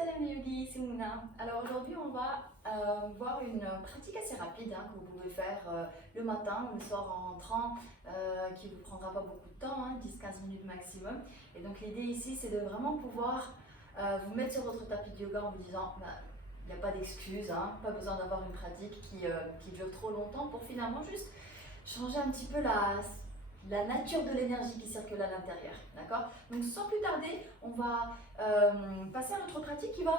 Salam les yogis, c'est Mouna. Alors aujourd'hui on va voir une pratique assez rapide que vous pouvez faire le matin ou le soir en rentrant, qui ne vous prendra pas beaucoup de temps, 10-15 minutes maximum. Et donc l'idée ici c'est de vraiment pouvoir vous mettre sur votre tapis de yoga en vous disant il n'y a pas d'excuse, pas besoin d'avoir une pratique qui dure trop longtemps pour finalement juste changer un petit peu la nature de l'énergie qui circule à l'intérieur, d'accord? Donc sans plus tarder, on va passer à notre pratique qui va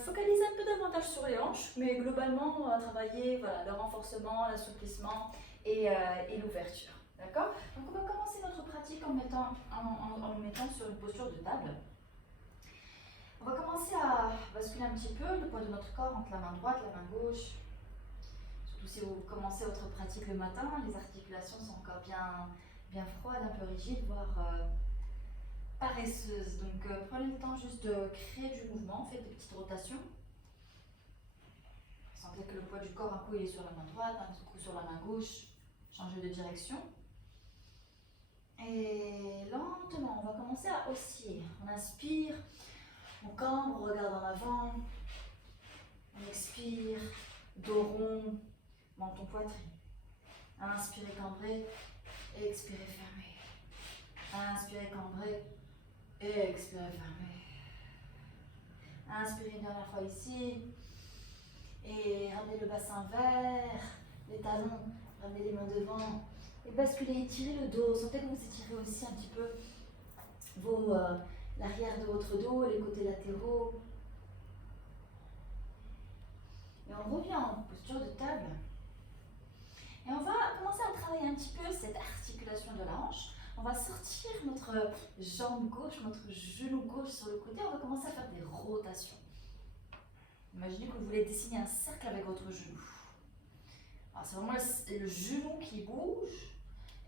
focaliser un peu davantage sur les hanches, mais globalement on va travailler voilà, le renforcement, l'assouplissement et l'ouverture, d'accord? Donc on va commencer notre pratique en nous mettant sur une posture de table. On va commencer à basculer un petit peu le poids de notre corps entre la main droite et la main gauche. Surtout si vous commencez votre pratique le matin, les articulations sont encore bien froides, un peu rigides, voire paresseuses. Donc prenez le temps juste de créer du mouvement, faites des petites rotations. Sentez que le poids du corps, un coup il est sur la main droite, un coup sur la main gauche. Changez de direction. Et lentement, on va commencer à osciller. On inspire, on cambre, on regarde en avant. On expire, dos rond, menton poitrine. Inspirez, cambrez, expirez, fermez. Inspirez, cambrez, expirez, fermez. Inspirez une dernière fois ici. Et ramenez le bassin vers les talons, ramenez les mains devant. Et basculez, étirez le dos. Sentez que vous étirez aussi un petit peu l'arrière de votre dos, les côtés latéraux. Et on revient en posture de table. Et on va commencer à travailler un petit peu cette articulation de la hanche. On va sortir notre jambe gauche, notre genou gauche sur le côté. On va commencer à faire des rotations. Imaginez que vous voulez dessiner un cercle avec votre genou. Alors c'est vraiment le genou qui bouge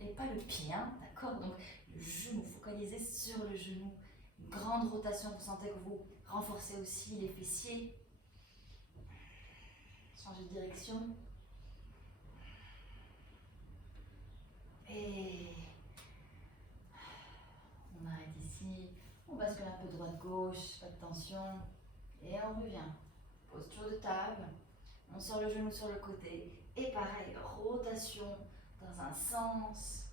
et pas le pied, d'accord? Donc le genou, focalisez sur le genou. Une grande rotation, vous sentez que vous renforcez aussi les fessiers. Changez de direction. Et on arrête ici. On bascule un peu droite-gauche, pas de tension. Et on revient. Posture de table. On sort le genou sur le côté. Et pareil, rotation dans un sens.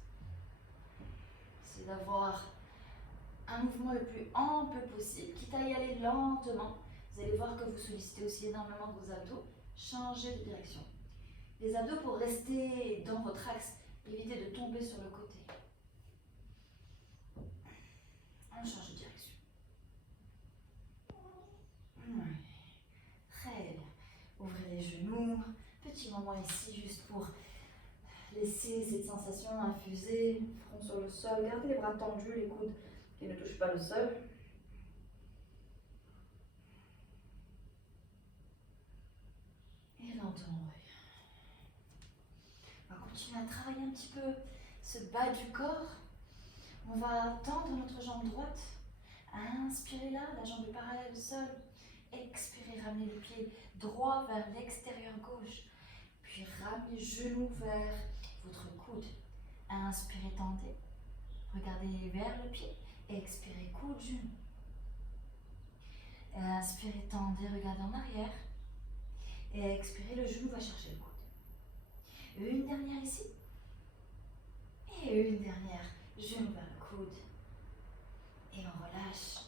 C'est d'avoir un mouvement le plus ample possible, quitte à y aller lentement. Vous allez voir que vous sollicitez aussi énormément de vos abdos. Changez de direction. Les abdos pour rester dans votre axe, évitez de tomber sur le côté. On change de direction. Ouais. Très bien. Ouvrez les genoux. Petit moment ici juste pour laisser cette sensation infuser. Front sur le sol. Gardez les bras tendus, les coudes qui ne touchent pas le sol. Et lentement, on revient. On va continuer à travailler un petit peu ce bas du corps. On va tendre notre jambe droite. Inspirez là, la jambe est parallèle au sol. Expirez, ramenez le pied droit vers l'extérieur gauche. Puis ramenez le genou vers votre coude. Inspirez, tendez. Regardez vers le pied. Expirez, coude, genou. Inspirez, tendez, regardez en arrière. Et expirez, le genou va chercher le coude. Une dernière ici. Et une dernière, genou vers le coude. Et on relâche.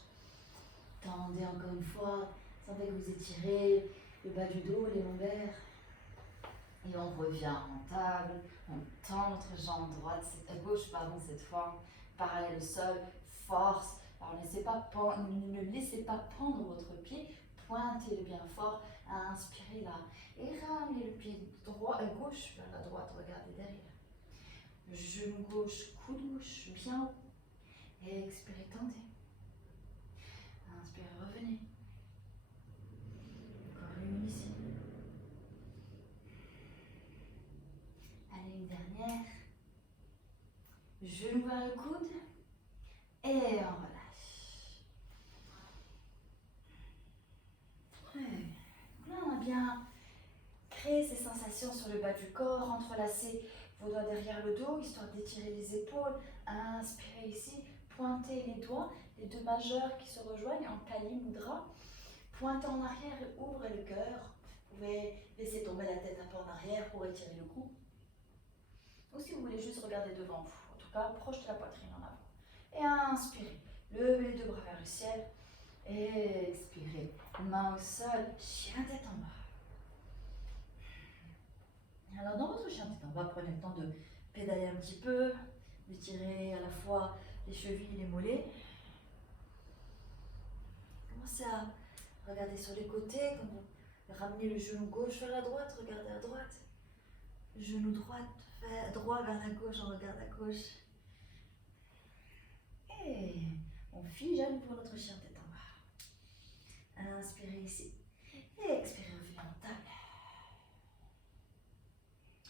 Tendez encore une fois. Sentez que vous étirez le bas du dos, les lombaires. Et on revient en table. On tend notre jambe droite, gauche cette fois. Parallèle au sol. Force. Alors ne laissez pas pendre votre pied. Pointez-le bien fort. Inspirez là. Et ramenez le pied gauche vers la droite. Regardez derrière. Genou gauche, coude gauche, bien haut. Et expirez, tendez. Inspirez, revenez. Encore une ici. Allez, une dernière. Genou vers le coude. Et on relâche. Ouais. Là, on a bien créé ces sensations sur le bas du corps, entrelacez vos doigts derrière le dos, histoire d'étirer les épaules. Inspirez ici, pointez les doigts, les deux majeurs qui se rejoignent en Kali Mudra. Pointe en arrière et ouvrez le cœur. Vous pouvez laisser tomber la tête un peu en arrière pour étirer le cou. Ou si vous voulez juste regarder devant vous. En tout cas, projetez la poitrine en avant. Et inspirez. Levez les deux bras vers le ciel. Et expirez. Main au sol. Chien tête en bas. Alors dans votre chien tête en bas, prenez le temps de pédaler un petit peu. D'étirer à la fois les chevilles et les mollets. Commencez à regarder sur les côtés. Comme vous ramenez le genou gauche vers la droite. Regardez à droite. Le genou droit vers la gauche. On regarde à gauche. Et on fige à nouveau notre chien tête en bas. Inspirez ici. Et expirez, revenez en table.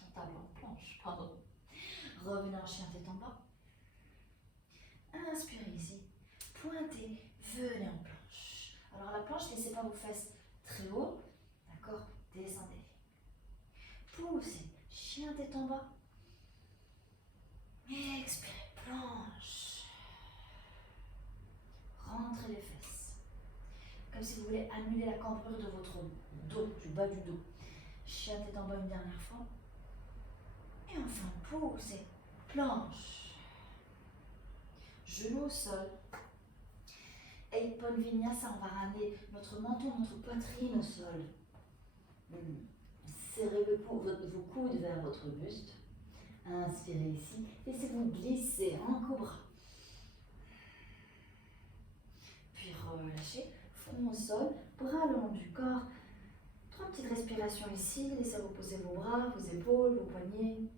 En table, en planche, pardon. Revenez en chien tête en bas. Inspirez ici. Pointez, venez en planche. Alors la planche, laissez pas vos fesses très haut. D'accord? Descendez. Poussez, chien tête en bas. Expirez, planche. Rentrez les fesses. Comme si vous voulez annuler la cambrure de votre dos, du bas du dos. Chien tête en bas une dernière fois. Et enfin, poussez, planche. Genou au sol. Eipon Vinyasa, on va ramener notre menton, notre poitrine au sol. Serrez vos coudes vers votre buste. Inspirez ici. Laissez-vous glisser en cobra. Puis relâchez. Front au sol. Bras le long du corps. 3 petites respirations ici. Laissez reposer vos bras, vos épaules, vos poignets.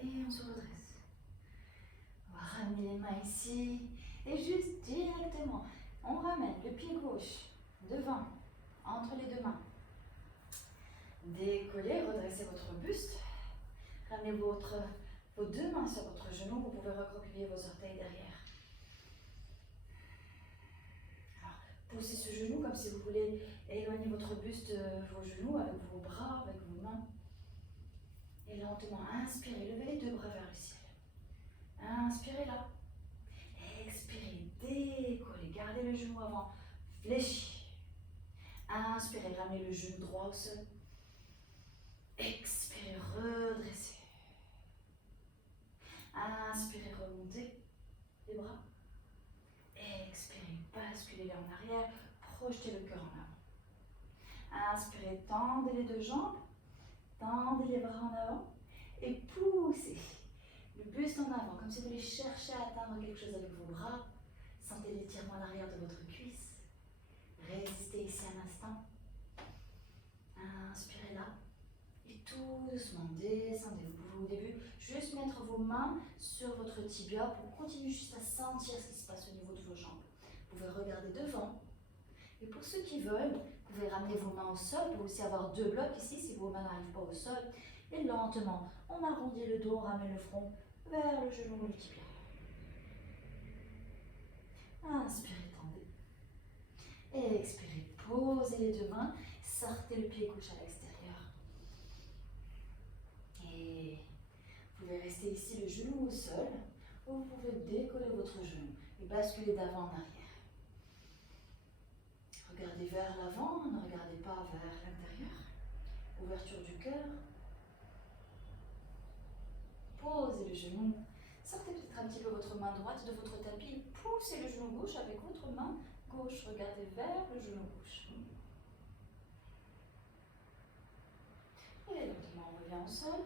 Et on se redresse. On va ramener les mains ici. Et juste directement, on ramène le pied gauche devant, entre les deux mains. Décollez, redressez votre buste. Ramenez vos deux mains sur votre genou. Vous pouvez recroqueviller vos orteils derrière. Alors, poussez ce genou comme si vous voulez éloigner votre buste de vos genoux avec vos bras, avec vos mains. Et lentement, inspirez, levez les deux bras vers le ciel. Inspirez là. Expirez, décollez, gardez le genou avant, fléchi. Inspirez, ramenez le genou droit au sol. Expirez, redressez. Inspirez, remontez les bras. Expirez, basculez-les en arrière, projetez le cœur en avant. Inspirez, tendez les deux jambes, tendez les bras en avant et poussez le buste en avant, comme si vous voulez chercher à atteindre quelque chose avec vos bras. Sentez l'étirement à l'arrière de votre cuisse. Résistez ici un instant. Inspirez là. Et tout doucement, descendez. Vous pouvez au début juste mettre vos mains sur votre tibia pour continuer juste à sentir ce qui se passe au niveau de vos jambes. Vous pouvez regarder devant. Et pour ceux qui veulent, vous pouvez ramener vos mains au sol. Vous pouvez aussi avoir 2 blocs ici si vos mains n'arrivent pas au sol. Et lentement, on arrondit le dos, on ramène le front vers le genou ou le tibia. Inspirez, tendez. Et expirez, posez les deux mains, sortez le pied gauche à l'extérieur. Et vous pouvez rester ici le genou au sol, ou vous pouvez décoller votre genou et basculer d'avant en arrière. Regardez vers l'avant, ne regardez pas vers l'intérieur. Ouverture du cœur. Posez le genou. Sortez peut-être un petit peu votre main droite de votre tapis. Poussez le genou gauche avec votre main gauche. Regardez vers le genou gauche. Et lentement, on revient au sol.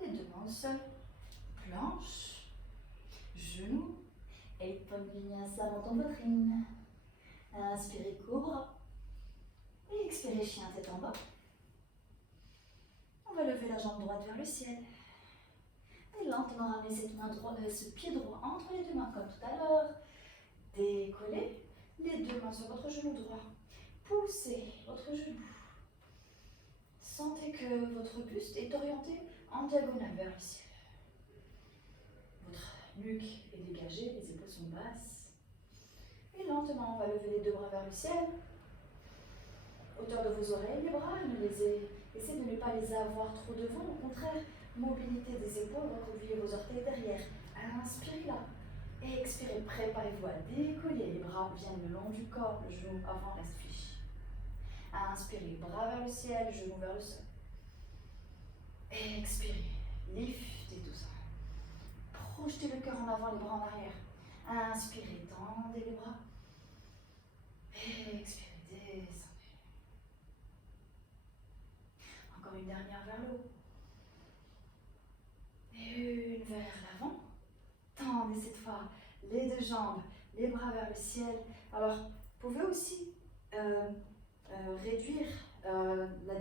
Les deux mains au sol. Planche. Genou. Eipon Vinyasa, menton poitrine. Inspirez, cobra. Et expirez, chien tête en bas. On va lever la jambe droite vers le ciel. Et lentement ramener ce pied droit entre les deux mains comme tout à l'heure. Décollez les deux mains sur votre genou droit. Poussez votre genou. Sentez que votre buste est orienté en diagonale vers le ciel. Votre nuque est dégagée, les épaules sont basses. Et lentement, on va lever les deux bras vers le ciel. Hauteur de vos oreilles, les bras, ne les Essayez de ne pas les avoir trop devant, au contraire, mobilité des épaules, recroquevillez vos orteils derrière. Inspirez là. Et expirez, préparez-vous à décoller. Les bras viennent le long du corps, le genou avant reste fléchi. Inspirez, bras vers le ciel, genou vers le sol. Et expirez, liftez tout ça. Projetez le cœur en avant, les bras en arrière. Inspirez, tendez les bras. Et expirez, descendez. Encore une dernière vers le haut. Et une vers l'avant. Tendez cette fois les deux jambes, les bras vers le ciel. Alors, vous pouvez aussi réduire la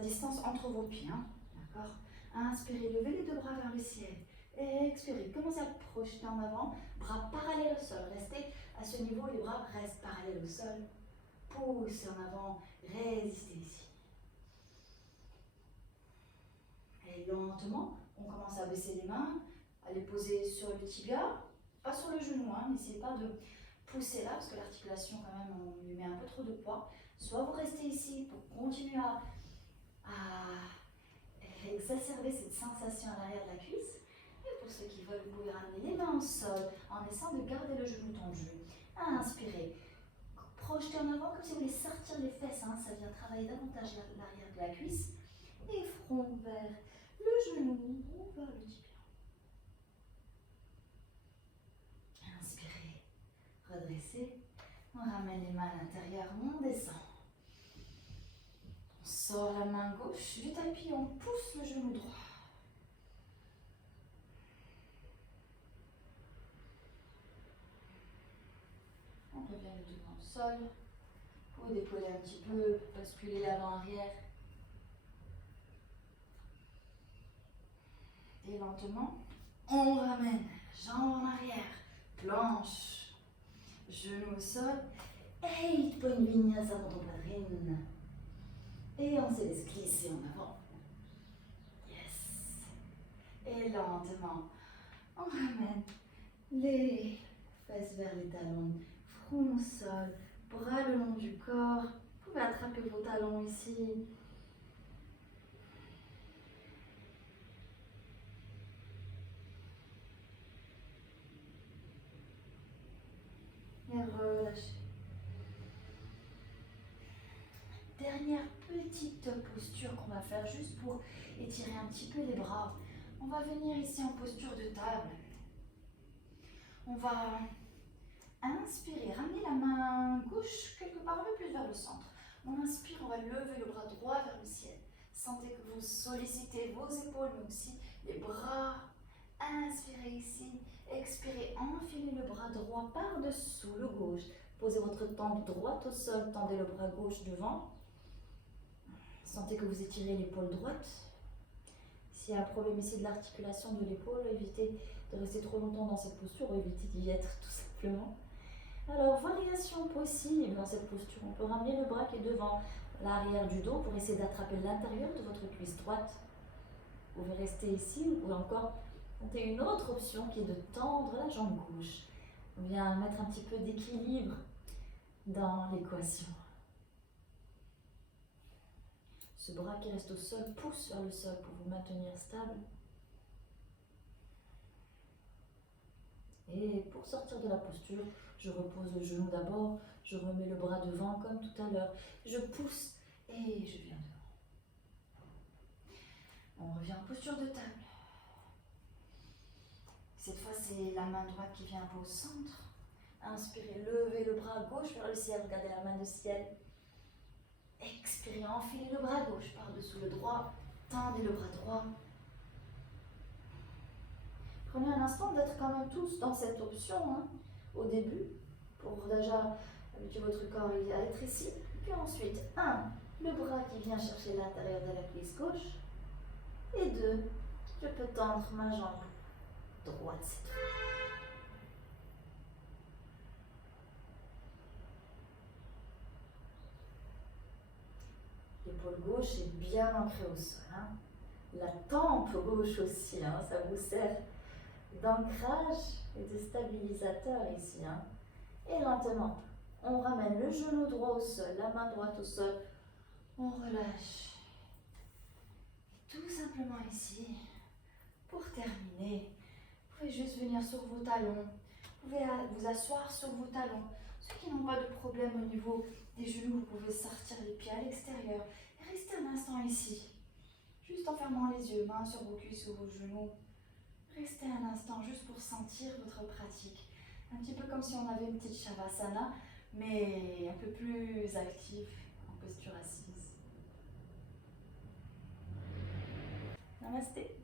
distance entre vos pieds. Hein, d'accord. Inspirez, levez les deux bras vers le ciel. Et expirez, commencez à projeter en avant, bras parallèles au sol. Restez à ce niveau, les bras restent parallèles au sol. Poussez en avant, résistez ici. Et lentement, on commence à baisser les mains, à les poser sur le tibia, pas sur le genou. Hein. N'essayez pas de pousser là, parce que l'articulation, quand même, on lui met un peu trop de poids. Soit vous restez ici pour continuer à exacerber cette sensation à l'arrière de la cuisse. Et pour ceux qui veulent, vous pouvez ramener les mains au sol en essayant de garder le genou tendu. Inspirez. Projetez en avant comme si vous voulez sortir les fesses. Hein. Ça vient travailler davantage l'arrière de la cuisse. Et front vers le genou ou vers le tibia. Inspirez. Redressez. On ramène les mains à l'intérieur. On descend. On sort la main gauche du tapis. On pousse le genou droit. On revient le devant au sol. Vous décollez un petit peu, basculez l'avant-arrière. Et lentement, on ramène jambes en arrière, planche, genou au sol. Et point vinyasa dans ton poitrine. Et on se laisse glisser en avant. Yes. Et lentement, on ramène les fesses vers les talons, front au sol, bras le long du corps. Vous pouvez attraper vos talons ici. Et relâchez. Dernière petite posture qu'on va faire juste pour étirer un petit peu les bras. On va venir ici en posture de table. On va inspirer, ramener la main gauche quelque part un peu plus vers le centre. On inspire, on va lever le bras droit vers le ciel. Sentez que vous sollicitez vos épaules, mais aussi les bras. Inspirez ici, expirez, enfilez le bras droit par-dessous le gauche. Posez votre tempe droite au sol, tendez le bras gauche devant. Sentez que vous étirez l'épaule droite. S'il y a un problème ici de l'articulation de l'épaule, évitez de rester trop longtemps dans cette posture, ou évitez d'y être tout simplement. Alors, variation possible dans cette posture. On peut ramener le bras qui est devant l'arrière du dos pour essayer d'attraper l'intérieur de votre cuisse droite. Vous pouvez rester ici, ou vous pouvez encore tenter une autre option qui est de tendre la jambe gauche. On vient mettre un petit peu d'équilibre dans l'équation. Ce bras qui reste au sol pousse vers le sol pour vous maintenir stable. Et pour sortir de la posture, je repose le genou d'abord, je remets le bras devant comme tout à l'heure. Je pousse et je viens devant. On revient en posture de table. Cette fois, c'est la main droite qui vient un peu au centre. Inspirez, levez le bras gauche vers le ciel, regardez la main du ciel. Expirez, enfilez le bras gauche par-dessous le droit, tendez le bras droit. Prenez un instant d'être quand même tous dans cette option au début, pour déjà habituer votre corps à être ici. Puis ensuite, 1, le bras qui vient chercher l'intérieur de la cuisse gauche. Et 2, je peux tendre ma jambe droite cette fois. L'épaule gauche est bien ancrée au sol. La tempe gauche aussi, ça vous sert d'ancrage et de stabilisateur ici. Et lentement, on ramène le genou droit au sol, la main droite au sol. On relâche. Tout simplement ici, pour terminer, vous pouvez juste venir sur vos talons. Vous pouvez vous asseoir sur vos talons. Ceux qui n'ont pas de problème au niveau des genoux, vous pouvez sortir les pieds à l'extérieur et rester un instant ici. Juste en fermant les yeux, mains sur vos cuisses ou vos genoux. Restez un instant juste pour sentir votre pratique. Un petit peu comme si on avait une petite Shavasana, mais un peu plus active en posture assise. Namasté.